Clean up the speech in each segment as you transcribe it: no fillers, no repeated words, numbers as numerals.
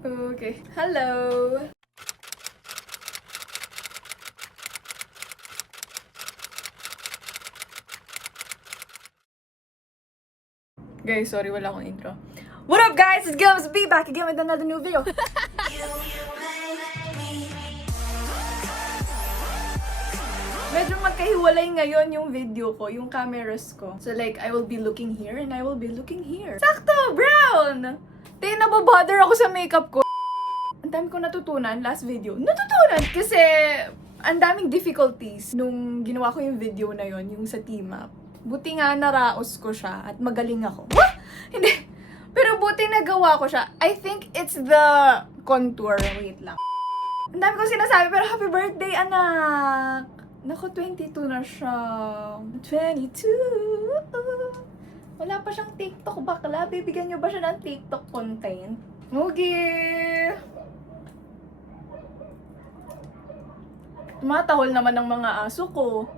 Okay. Hello! Guys, sorry, wala akong intro. What up, guys? It's Gams B back again with another new video. Medyo magkahiwalay ngayon yung video ko, yung cameras ko. So like, I will be looking here and I will be looking here. Sakto! Brown! Tayo nababother ako sa makeup ko. Ang dami ko natutunan last video. Natutunan! Kasi ang daming difficulties nung ginawa ko yung video na yon, yung sa team up. Buti nga naraos ko siya at magaling ako. What? Hindi. Pero buti nagawa ko siya. I think it's the contour. Wait lang. Ang dami ko sinasabi pero happy birthday, anak! Naku, 22 na siya. 22. Wala pa siyang TikTok, bakla. Bibigyan niyo ba siya ng TikTok content? Okay. Tumatahol naman ng mga aso ko.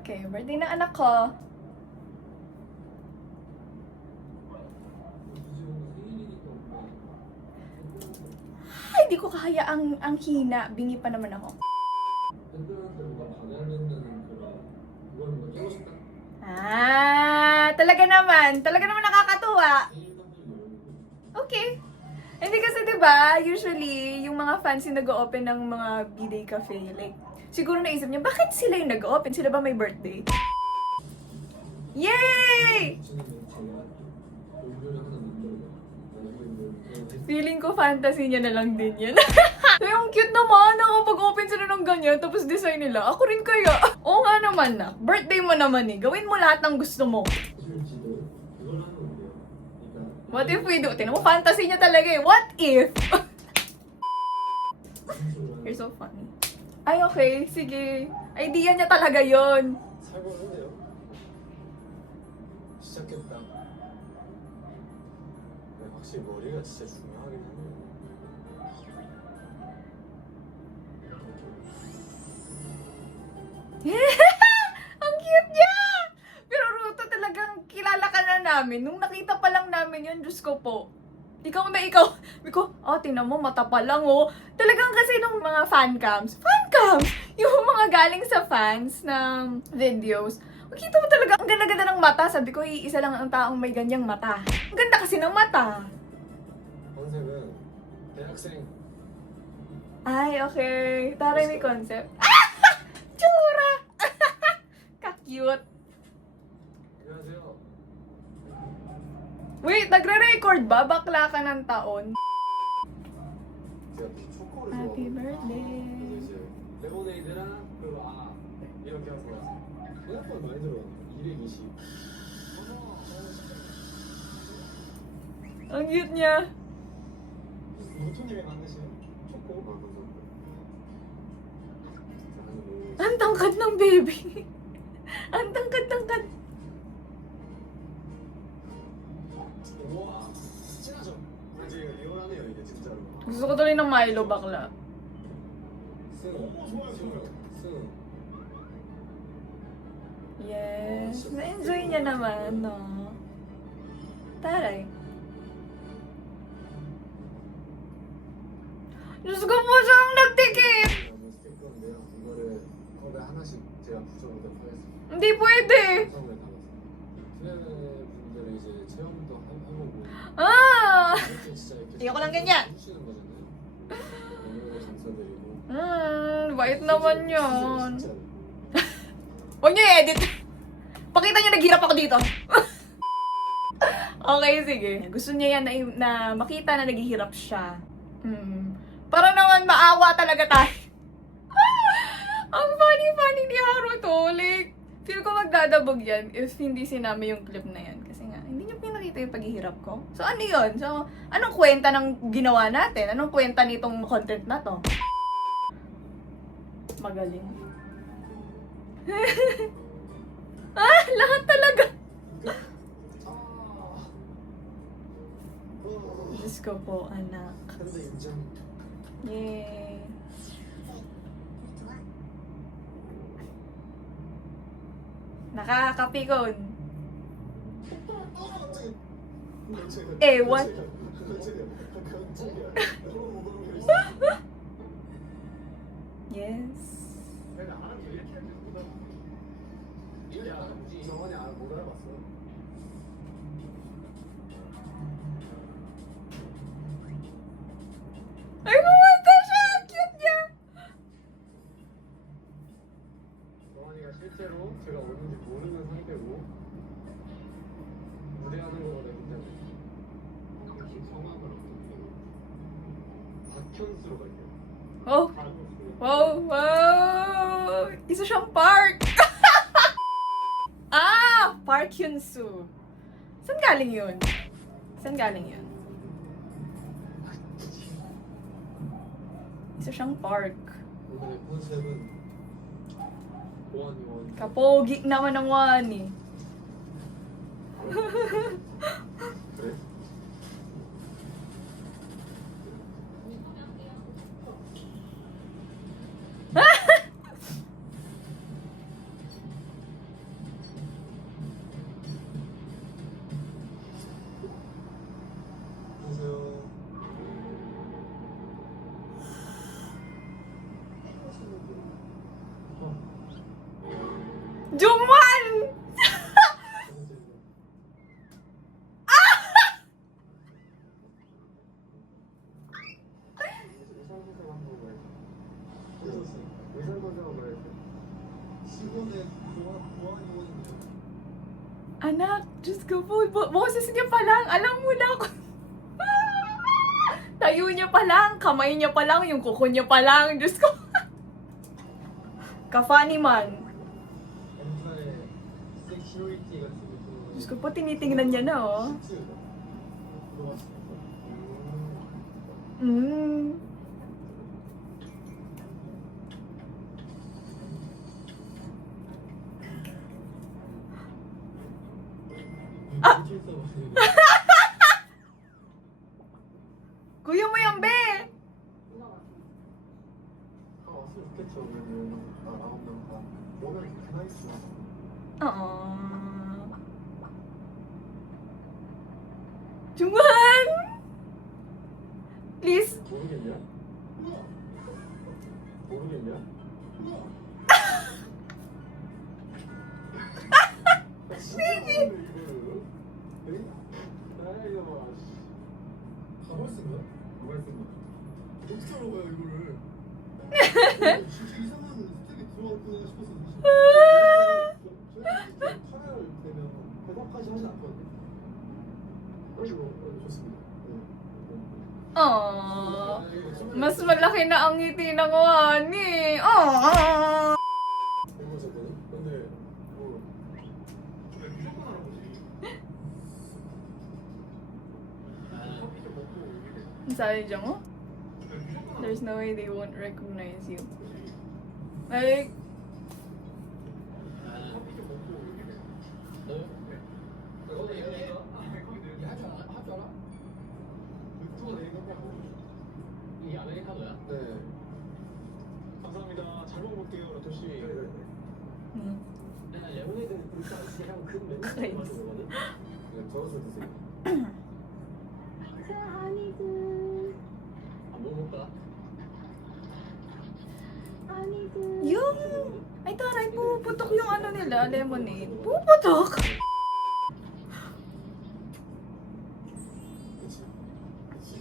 Okay, birthday ng anak ko. Ay, di ko kaya ang hina. Bingi pa naman ako. Talaga naman nakakatuwa. Okay. Hindi kasi 'di ba, usually yung mga fans yung nag-o-open ng mga B-Day cafe, like siguro naisip niya, bakit sila yung nag-o-open? Sila ba may birthday? Yay! Feeling ko fantasy niya na lang din yan. Yung cute naman, nakapag-open sila ng ganyan, tapos design nila. Ako rin kaya. Oo nga naman na. Birthday mo naman eh. Gawin mo lahat ng gusto mo. What if we do? Tinan mo, fantasy niya talaga eh. What if? You're so funny. Ay, okay. Sige. Idea niya talaga yon. 살벌하네요. 시작했다. 확실히 머리가 진짜 중요하긴 하네요. Ang cute niya! Pero Ruto, talagang kilala ka na namin. Nung nakita pa lang namin yun, Diyos ko po. Ikaw na ikaw. Sabi ko, tingnan mo, mata pa lang oh. Talagang kasi nung mga fan cams, yung mga galing sa fans ng videos, makita mo talaga, ang ganda-ganda ng mata. Sabi ko, iisa lang ang taong may ganyang mata. Ang ganda kasi ng mata. 컨셉은 대학생. Ay, okay. Taray may concept. Tsura! Ka-cute. 안녕하세요. Wait, nagre-record ba? Bakla ka ng taon. 제가 초코를 Happy 좋아하거든요. birthday. 그래서 이제 레모네이드랑 그리고 이렇게 해서 생각보다 많이 들어요. 220. Ang cute niya. 무토님이 만드신 초코. Ang tangkad ng baby. Ang tangkad. 우와, 진하죠? 이제 리얼하네요 이게 진짜로. Gusto ko tuloy ng Milo, bakla. 좋아요. Yes. Na-enjoy niya naman, no? Taray. Diyos ko po siyang nagtikip! 스티커인데요. 이거를 컵에 하나씩 제가 붙여보도록 하겠습니다. Hindi pwede! 처음에 담아서. 플랜분들은 이제 체험도 해보고. 이렇게 진짜 이렇게. Ayoko lang ganyan. 해주시는 거잖아요. 너무 감사드리고. Bait naman yun. 진짜로. Huwag niyo i-edit. Pakita niyo naghirap ako dito. Okay, sige. Gusto niya yan na makita na naghihirap siya. Para naman maawa talaga tayo. Ang funny ni Haruto. Like, feel ko magdadabog yan if hindi sinama yung clip na yan. Kasi nga, hindi niyo pinakita yung paghihirap ko. So, ano yun? So, anong kwenta ng ginawa natin? Anong kwenta nitong content na to? Magaling. Lahat talaga. Diyos ko po, anak. 현재 인정. Yay. Nakakapikon. Ewan. 깜짝이야. Yes. 내가 안 하는 거 이렇게 하면 못 알아. 이렇게 안 하지. 정원이 못 알아봤어. Ay, pumunta siya! Cute niya! 정원이가 실제로 제가 어딘지 모르는 상태로 무대하는 거보다 괜찮아요. 성함을 어떻게? 박현수로 갈게요. Oh, 박현수. wow, wow! Isa siyang Park! Ah! Park Hyun-soo. Saan galing yun? Saan galing yun? Isa siyang Park. 오늘의 컨셉은 보안요원. Kapogi naman ng Wani. 그래? 안녕하세요. Jungwan! Anak, Diyos ko po, boses niya pa lang, alam mo na ako. Tayo niya pa lang, kamay niya pa lang, yung kuko niya pa lang, Diyos ko. Ka-funny man. Diyos ko po, tinitingnan niya na, oh. Mm. Kuya mo yan, be! Oo. Jungwan! Please. 모르겠냐? 모르겠냐? Baby! 아이 봐. 가발 쓴 거야? 가발 쓴 거야? 어떻게 알아봐요 이거를? 진짜 이상한 스택이 들어왔구나 싶어서 저희 카메라를 대면 대답까지 하진 않거든요. 그래서 좋습니다. Aww. Mas malaki na ang ngiti ng Wani. Aww. 궁금했었거든? 근데 뭐 무조건 알아보지. 커피 좀 먹고 오게 돼. Ang sabi dyan mo? There's no way they won't recognize you. Like, 커피 좀 먹고 오게 돼. 너네 얘기해봐. 할줄 알아? 유튜브 내린 거냐고. 이게 아메리카노야? 네. 감사합니다. 잘 먹어볼게요, 러토 씨. 그래. 내가 레모네이드는 그냥 큰 레몬 마시거든. 네, 덜어서 드세요. 안 먹어볼까? yung... Ay, taray, puputok yung ano nila, lemonade. Puputok! 그치.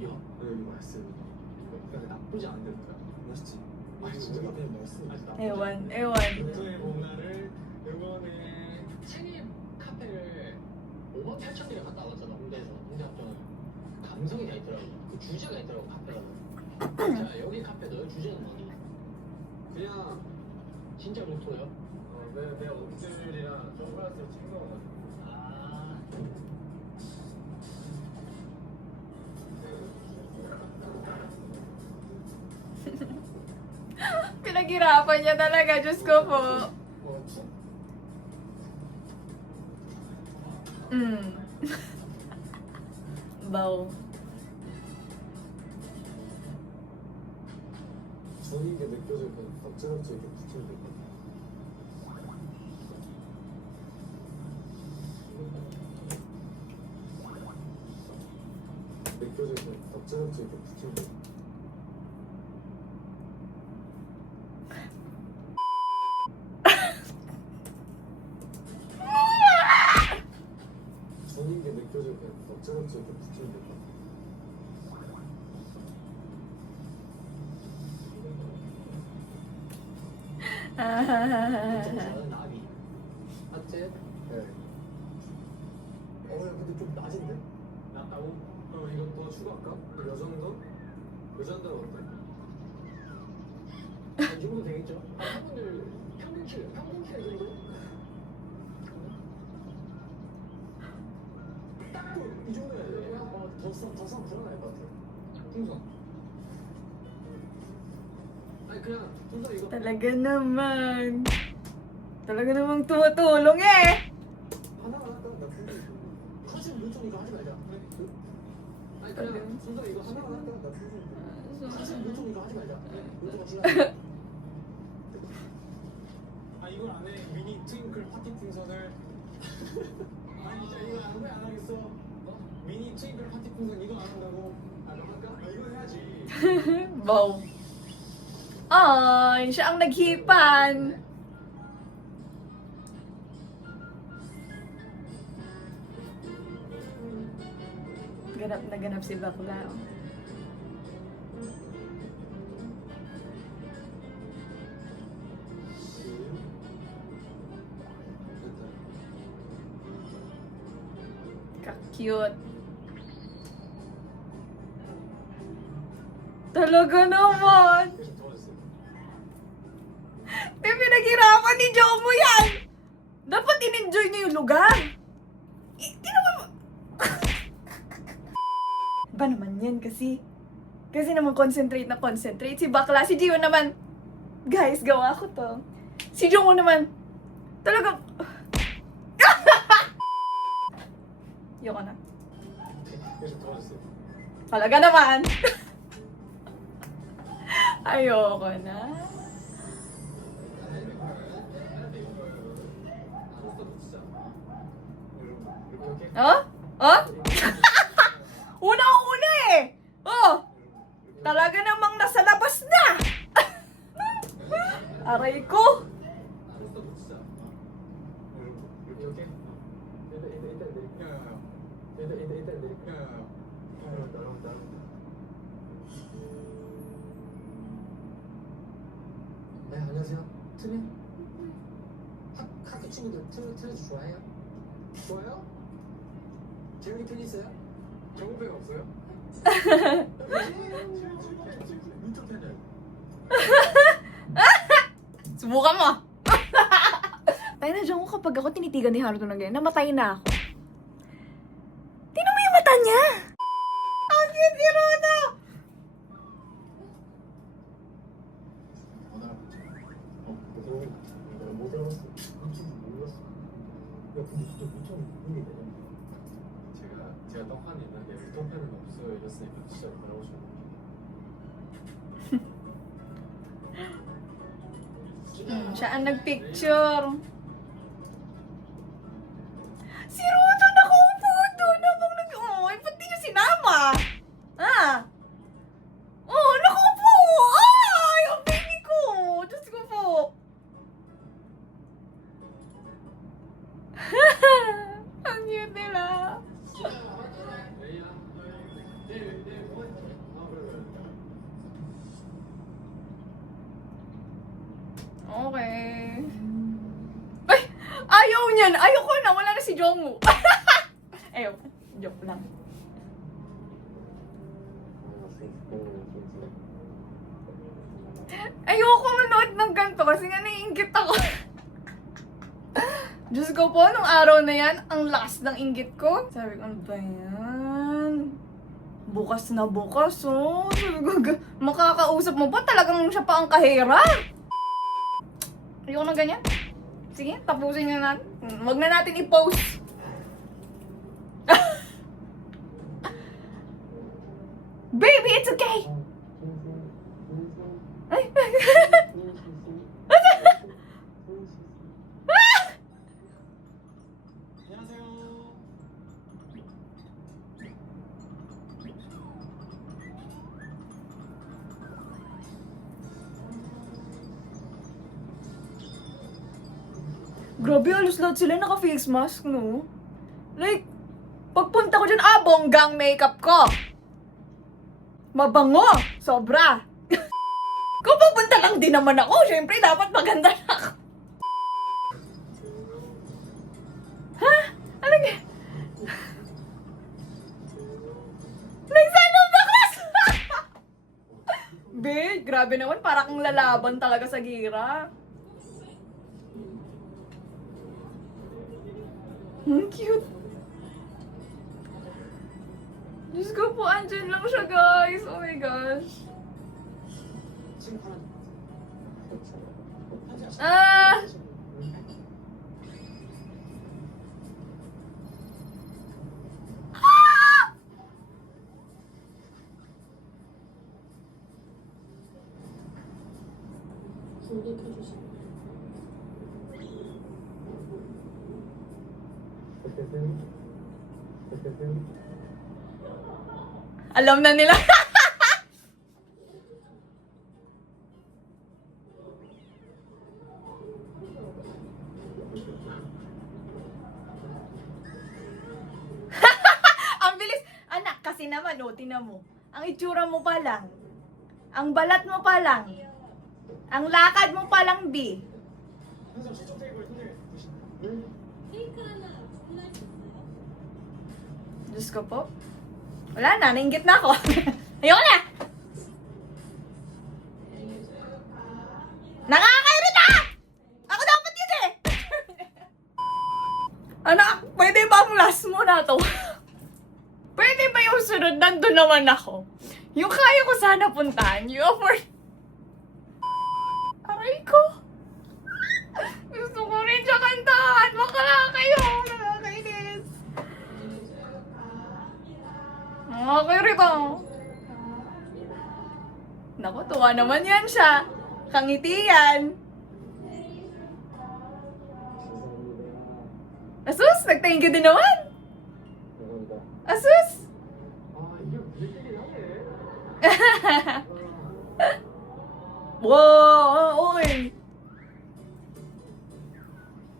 이거 여기 맛있어요. 근데 나쁘지 않은데 맛있지? 맛있지. 그냥 맛있어. Ewan, ewan. 루토의 뭔가를 응원해. 생일 카페를 5만 8천 개를 갔다 왔잖아. 홍대에서. 홍대 합정은 감성이 다 있더라고. 그 주제가 있더라고 카페라는. 자 여기 카페 너의 주제는 뭐니? 그냥 진짜 루토요? 내 옷들이랑 선글라스를 챙겨와가지고. 아. Pinaghirapan niya talaga, Diyos ko po. Bow. 전인 게 느껴질 때 덕지덕지 이렇게 붙이면 될 것 같아. 느껴질 때 덕지덕지 이렇게 붙이면 될 것 같아. 엎질러져 이렇게 붙이면 될까? 나는 나비. 맞지? 네. 야, 근데 좀 낮은데? 낮다고? 그럼 이것도 추가할까? 요 정도? 요 정도는 어때? 이 정도 되겠죠? 한분들 평균 키 정도? 딱 이 정도야 돼. 더 불안할 것 같아. 풍선. 아니 그냥 풍선 이거. Talaga naman. Talaga namang tumutulong eh. 하나만 할까? 나 풍선. 사실 요청 이거 하지 말자. 아니 그냥 풍선 이거 하나만 할까? 나 풍선. 사실 요청 이거 하지 말자. 요청 중요해. 아 이걸 안 해. 미니 트윙클 파티 풍선을. 아니 진짜 이거 왜 안 하겠어? 미니 트윙클 파티 풍선 이거 안 한다고? 아 그럼 할까? 아, 이거 해야지. Wow. Ay, siya ang naghipan. Ganap na ganap si bakla. Oh. Ka-cute. Talaga naman. Pinaghirapan ni Jomo yan! Dapat in-enjoy niyo yung lugar! Tinaman mo! Ba naman yan kasi? Kasi naman concentrate na concentrate. Si bakla, si Gio naman, guys, gawa ko to. Si Jomo naman, talagang... Yoko na. Talaga naman! Ayoko na. Oh? Oh? Una-una eh! Oh! Talaga namang nasa labas na! Aray ko! 네, 안녕하세요. 트레? 학교 친구들 트레 좋아해요? 좋아요? 재훈이 팬 있어요? 정우팬 없어요? 민트 팬은? Subukan mo! Tayo na dyan ko kapag ako tinitigan ni Haruto ng ganyan, namatay na ako. Tingnan mo yung mata niya! Ang cute ni Haruto! 못 알아봤어. 미친지 몰랐어. 야, 근데 진짜 미쳤네. 이게 되냐? 제가 떡하니 있는데 리터팬은 없어요 이랬으니까 진짜 뭐라고 싶어. Siya ang nagpicture. Si Haruto nakaupo doon habang nag-umoy. Ba't di niyo sinama? Ah? Oh, nakaupo! Ay, ang baby ko! Diyos ko po. Ang cute nila. Okay. Ay! Ayaw niyan! Ayoko na! Wala na si Jongwoo. Ayaw. Joke lang. Ayoko manood ng ganito kasi nga naiinggit ako. Diyos ko po, nung araw na yan, ang last ng inggit ko. Sabi ko, ano ba yan? Bukas na bukas, oh. Sabi ko, makakausap mo pa, talagang siya pa ang kahera. Ayoko na ganyan. Sige, tapusin na natin. Huwag na natin i-post. Baby, it's okay! Ay! 안녕하세요. Grabe, halos lahat sila naka-face mask, no? Like, Pagpunta ko dyan, bonggang makeup ko. Mabango. Sobra. Kung pupunta lang din naman ako, syempre dapat maganda na ako. Ha? Ano nga? Nagsanong baklas! Be, grabe naman. Para kang lalaban talaga sa gira. Cute. Diyos ko po, andyan lang siya, guys. Oh my gosh. Ah! Alam na nila. Ang bilis. Anak, kasi naman, tinan mo. Ang itsura mo pa lang. Ang balat mo pa lang. Ang lakad mo pa lang, B. Diyos ko po. Wala na, nainggit na ako. Ayoko na! Nakakairita! Ako dapat yun eh! Anak, pwede ba ang last mo na to? Pwede ba yung sunod? Nandun naman ako. Yung kaya ko sana puntahan, you offer... Aray ko! Gusto ko rin siya kantahan. Makala kayo. Nakakainis. Okay rito. Naku, tuwa naman yan siya. Kangiti yan. Asus, nag-thank you din naman. Asus. Wow, oy.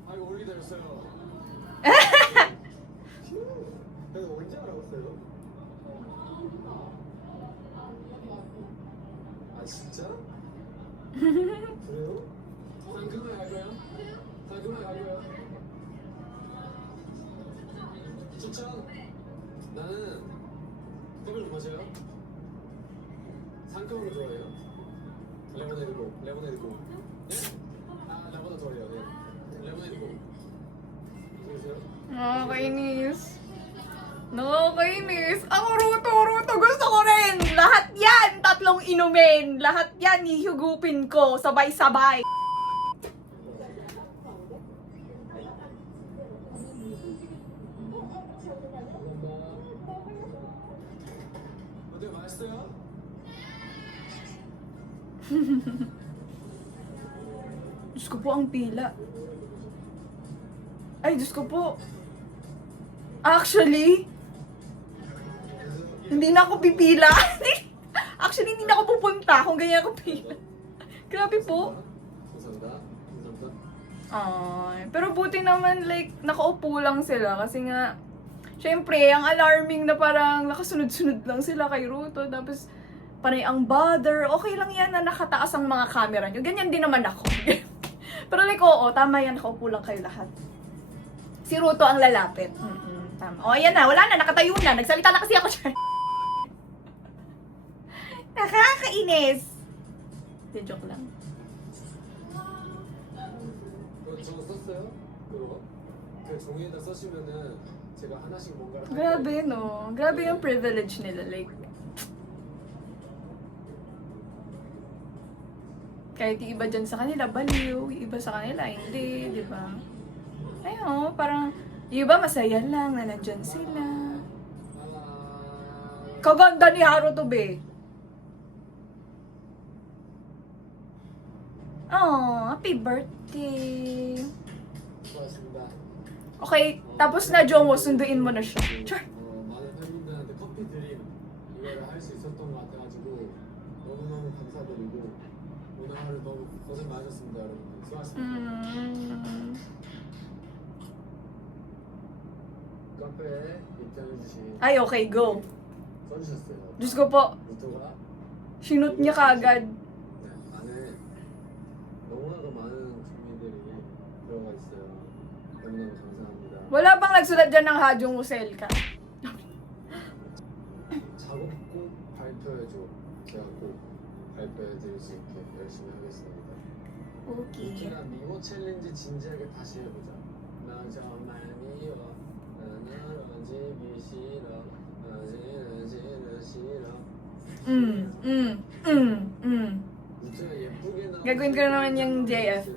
아 이거 오래 기다렸어요. 내가 언제 알아봤어요? 아 진짜? 그래요? 상큼하게 갈 거야? 상큼하게 갈 거야? 추천. 나는 색을 좀 보세요. 상큼한 거 좋아해요. 레모네이드 고. 네? 아 나보다 덜해요. 네. 레모네이드 고. 보세요. Nakakainis. Nakakainis. Ako, Ruto. Gusto ko rin. Lahat yan. Tatlong inumin. Lahat yan. Hihugupin ko. Sabay-sabay. 어때요? 맛있어요? Diyos ko po, ang pila. Ay, Diyos ko po. Actually, hindi na ako pipila. Actually, hindi na ako pupunta kung ganyan ako pila. Grabe po. 감사합니다. 감사합니다. Ay, pero buti naman, like, nakaupo lang sila kasi nga, syempre, ang alarming na parang nakasunod-sunod lang sila kay Ruto. Tapos, panay ang bother. Okay lang yan na nakataas ang mga camera nyo. Ganyan din naman ako. Pero like, oo, tama yan. Nakaupo lang kayo lahat. Si Ruto ang lalapit. Tama. O, ayan na. Wala na. Nakatayo na. Nagsalita na kasi ako siya. Nakakainis. Di, joke lang. 저거 썼어요? 그거? 그 종이에다 써시면은 제가 하나씩 뭔가를 할 Grabe, 거예요. no? Grabe yung privilege nila. Like, kahit yung iba dyan sa kanila, baliw. Yung iba sa kanila, hindi. Di ba? Ayun, parang, yung iba masaya lang na nandyan sila. Kaganda ni Haruto, be. Oh, happy birthday. 고맙습니다. Okay, tapos na, Jomo, sunduin mo na siya. Char. 많은 팬분들한테 커피 드림 이거를 할 수 있었던 것 같아가지고 너무너무 감사드리고 오늘 하루 너무 고생 많으셨습니다, 여러분들. 수고하셨습니다. Mm. 그 카페에 입장해주신 Ay, okay, go. 써주셨어요. Diyos ko po, 루트가 sinut niya kaagad. 네, 안에 너무나도 많은 국민들이 들어가 있어요. 너무너무 감사합니다. Wala bang nagsulat dyan ng Hadyong Uselka? 작업 꼭 발표해줘. 제가 꼭 발표해드릴 수 있게 열심히 하겠습니다. Okay. 루트가 미워 챌린지 진지하게 다시 해보자. 나 정말 미워. 나는 집이 싫어. 나지는 싫어. 루트가 예쁘게 나오는 Gagawin ko naman yung JF.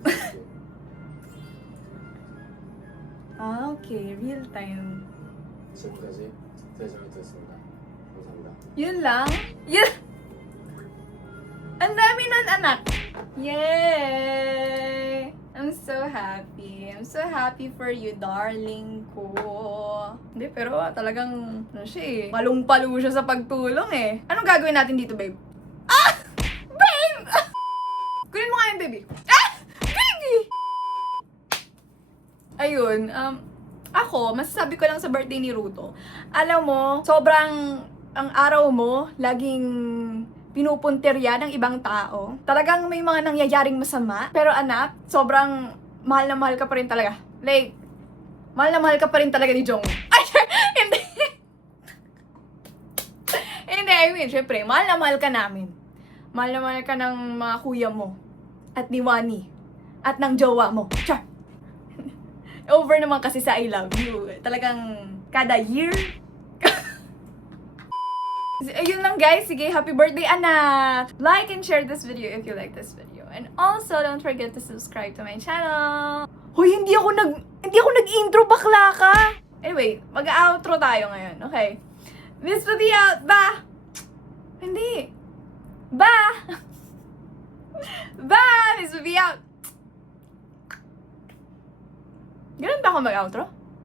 Ah, okay. Real time. 지금까지 대전이었습니다. 감사합니다. Yun lang? Yun! Ang dami nun, anak! Yay! I'm so happy. I'm so happy for you, darling ko. Hindi, pero talagang, ano siya eh, palong-palo siya sa pagtulong eh. Anong gagawin natin dito, babe? Ah! Babe! Kunin mo nga yung baby. Ah! Baby! Ayun, ako, masasabi ko lang sa birthday ni Ruto. Alam mo, sobrang ang araw mo, laging pinupuntirya ng ibang tao. Talagang may mga nangyayaring masama. Pero anak, sobrang mahal na mahal ka pa rin talaga. Like, mahal na mahal ka pa rin talaga ni Jong. Ay, hindi. Hindi, I mean, syempre, mahal na mahal ka namin. Mahal na mahal ka ng mga kuya mo. At ni Wani. At ng jowa mo. Char! Over naman kasi sa I love you. Talagang kada year. Ayun lang guys. Sige, happy birthday anak! Like and share this video if you like this video. And also, don't forget to subscribe to my channel. Hoy, hindi ako nag-intro, bakla ka! Anyway, mag-outro tayo ngayon. Okay. This will be out. Ba! Hindi. Ba! Ba! This will be out. Ganun ba ako mag-outro?